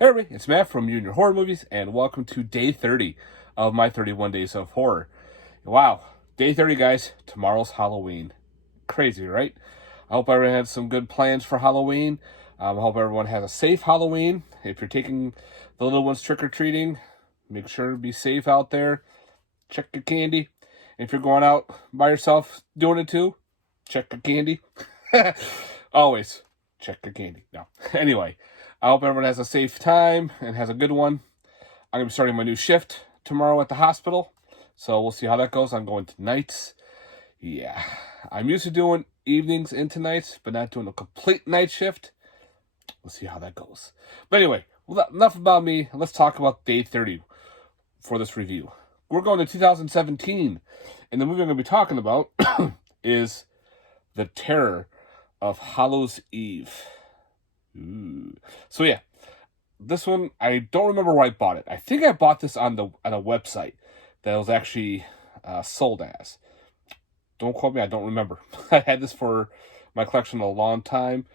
Hey everybody, it's Matt from You and Your Horror Movies, and welcome to day 30 of my 31 Days of Horror. Wow, day 30, guys. Tomorrow's Halloween. Crazy, right? I hope everyone had some good plans for Halloween. I hope everyone has a safe Halloween. If you're taking the little ones trick-or-treating, make sure to be safe out there. Check your candy. If you're going out by yourself doing it too, check your candy. Always check your candy. No. Anyway, I hope everyone has a safe time and has a good one. I'm going to be starting my new shift tomorrow at the hospital, so we'll see how that goes. I'm going to nights. Yeah, I'm used to doing evenings into nights, but not doing a complete night shift. We'll see how that goes. But anyway, enough about me. Let's talk about day 30 for this review. We're going to 2017, and the movie I'm going to be talking about is The Terror of Hallows Eve. Ooh. So yeah, this one, I don't remember where I bought it. I think I bought this on a website that it was actually sold as. Don't quote me, I don't remember. I had this for my collection a long time.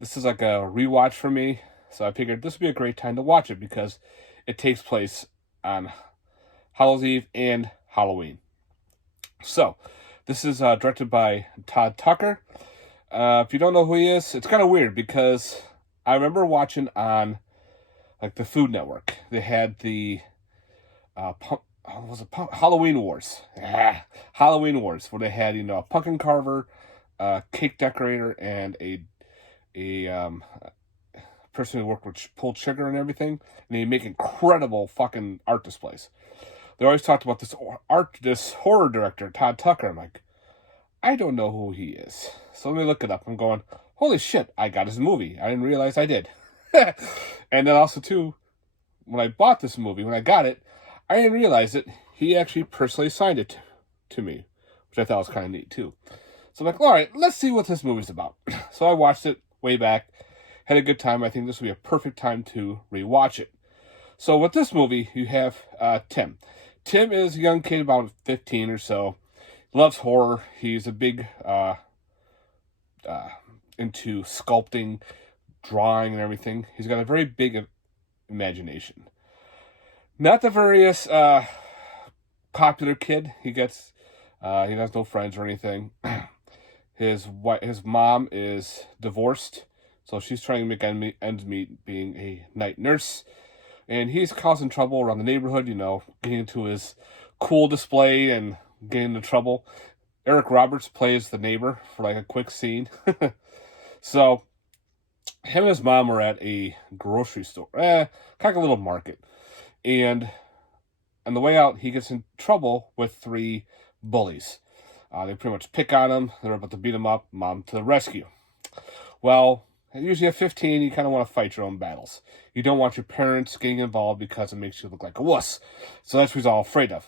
This is like a rewatch for me, so I figured this would be a great time to watch it because it takes place on Hallows Eve and Halloween. So, this is directed by Todd Tucker. If you don't know who he is, it's kind of weird because I remember watching on like the Food Network. They had the Halloween Wars. Halloween Wars, where they had, a pumpkin carver, a cake decorator, and a person who worked with pulled sugar and everything. And they make incredible fucking art displays. They always talked about this horror director, Todd Tucker. I'm like, I don't know who he is. So let me look it up. I'm going, holy shit, I got his movie. I didn't realize I did. And then also, too, when I bought this movie, when I got it, I didn't realize it. He actually personally signed it to me, which I thought was kind of neat, too. So I'm like, all right, let's see what this movie's about. So I watched it way back, had a good time. I think this would be a perfect time to rewatch it. So with this movie, you have Tim. Tim is a young kid, about 15 or so. Loves horror. He's a big into sculpting, drawing, and everything. He's got a very big imagination. Not the very popular kid. He has no friends or anything. His mom is divorced, so she's trying to make ends meet being a night nurse. And he's causing trouble around the neighborhood, getting into his cool display and getting into trouble. Eric Roberts plays the neighbor for like a quick scene. So, him and his mom are at a grocery store, kind of like a little market. And on the way out, he gets in trouble with 3 bullies. They pretty much pick on him. They're about to beat him up. Mom to the rescue. Well, usually at 15, you kind of want to fight your own battles. You don't want your parents getting involved because it makes you look like a wuss. So that's what he's all afraid of.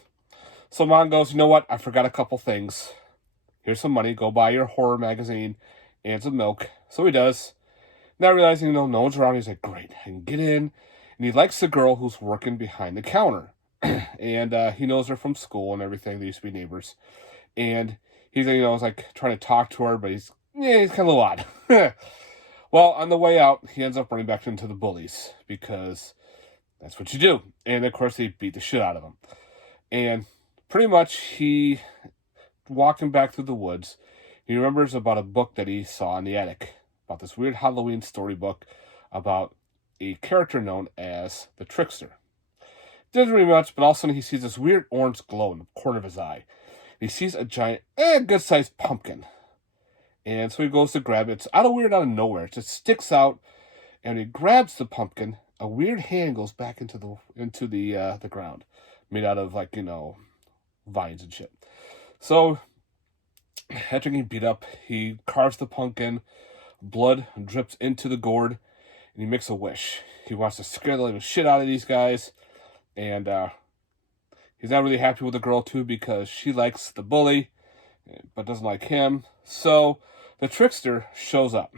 So Mom goes, you know what? I forgot a couple things. Here's some money. Go buy your horror magazine and some milk. So he does. Not realizing, no one's around. He's like, great, I can get in. And he likes the girl who's working behind the counter. And he knows her from school and everything. They used to be neighbors. And he's, like trying to talk to her, but he's kind of a little odd. Well, on the way out, he ends up running back into the bullies because that's what you do. And, of course, they beat the shit out of him. And pretty much he, walking back through the woods, he remembers about a book that he saw in the attic, about this weird Halloween storybook about a character known as the Trickster. Doesn't really much, but all of a sudden he sees this weird orange glow in the corner of his eye. He sees a giant, good-sized pumpkin. And so he goes to grab it. It's out of nowhere. It just sticks out, and he grabs the pumpkin. A weird hand goes back into the ground, made out of vines and shit. So after getting beat up, he carves the pumpkin. Blood drips into the gourd, and he makes a wish. He wants to scare the living shit out of these guys, and he's not really happy with the girl too because she likes the bully, but doesn't like him. So the Trickster shows up.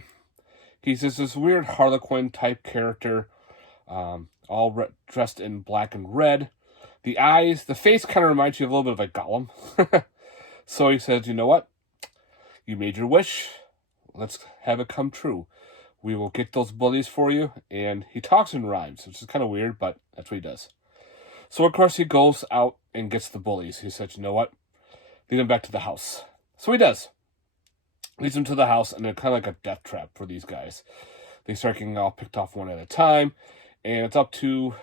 He's just this weird Harlequin type character, all dressed in black and red. The eyes, the face kind of reminds you of a little bit of a Gollum. So he says, you know what? You made your wish. Let's have it come true. We will get those bullies for you. And he talks in rhymes, which is kind of weird, but that's what he does. So, of course, he goes out and gets the bullies. He said, you know what? Lead them back to the house. So he does. Leads them to the house, and they're kind of like a death trap for these guys. They start getting all picked off one at a time, and it's up to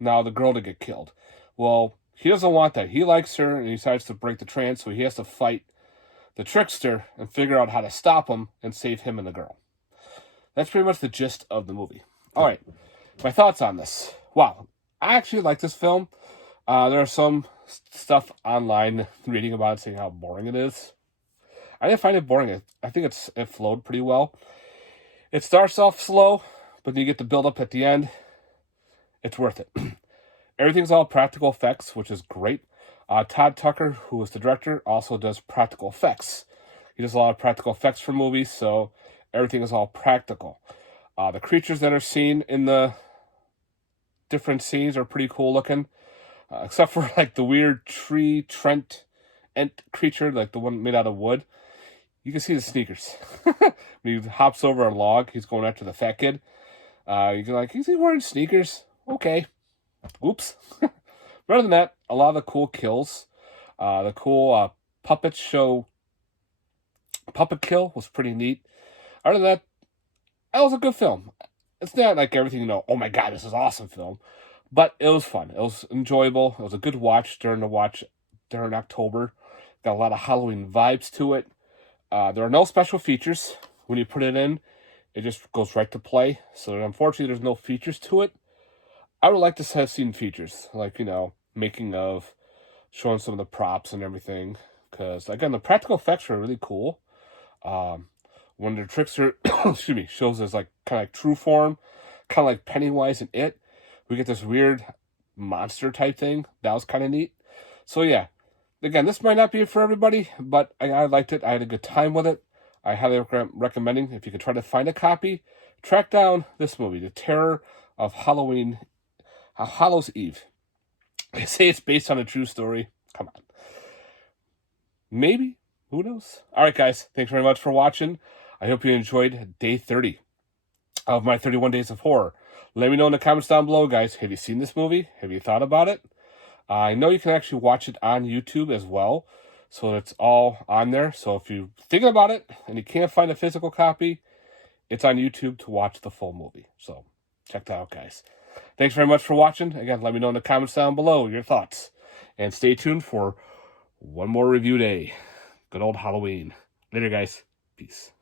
now the girl to get killed. Well, he doesn't want that. He likes her, and he decides to break the trance, so he has to fight the trickster and figure out how to stop him and save him and the girl. That's pretty much the gist of the movie. All right, my thoughts on this. Wow, I actually like this film. There are some stuff online reading about it saying how boring it is. I didn't find it boring. I think it flowed pretty well. It starts off slow, but then you get the build up at the end. It's worth it. Everything's all practical effects, which is great. Todd Tucker, who is the director, also does practical effects. He does a lot of practical effects for movies, so everything is all practical. The creatures that are seen in the different scenes are pretty cool looking, except for like the weird tree Trent ent creature, like the one made out of wood. You can see the sneakers. When he hops over a log, he's going after the fat kid. You can like, is he wearing sneakers? Okay. Oops. Other than that, a lot of the cool kills. The cool puppet show puppet kill was pretty neat. Other than that was a good film. It's not like everything, you know, oh my god, this is awesome film. But it was fun. It was enjoyable. It was a good watch during October. Got a lot of Halloween vibes to it. There are no special features. When you put it in, it just goes right to play. So unfortunately, there's no features to it. I would like to have seen features, like, you know, making of, showing some of the props and everything. Because, again, the practical effects are really cool. When the trickster, excuse me, shows us like kind of like true form, kind of like Pennywise and It, we get this weird monster type thing. That was kind of neat. So yeah, again, this might not be for everybody, but I liked it. I had a good time with it. I highly recommending, if you could try to find a copy, track down this movie, The Terror of Hallow's Eve. They say it's based on a true story. Come on. Maybe. Who knows? All right, guys. Thanks very much for watching. I hope you enjoyed day 30 of my 31 Days of Horror. Let me know in the comments down below, guys. Have you seen this movie? Have you thought about it? I know you can actually watch it on YouTube as well. So it's all on there. So if you're thinking about it and you can't find a physical copy, it's on YouTube to watch the full movie. So check that out, guys. Thanks very much for watching. Again, let me know in the comments down below your thoughts. And stay tuned for one more review day. Good old Halloween. Later, guys. Peace.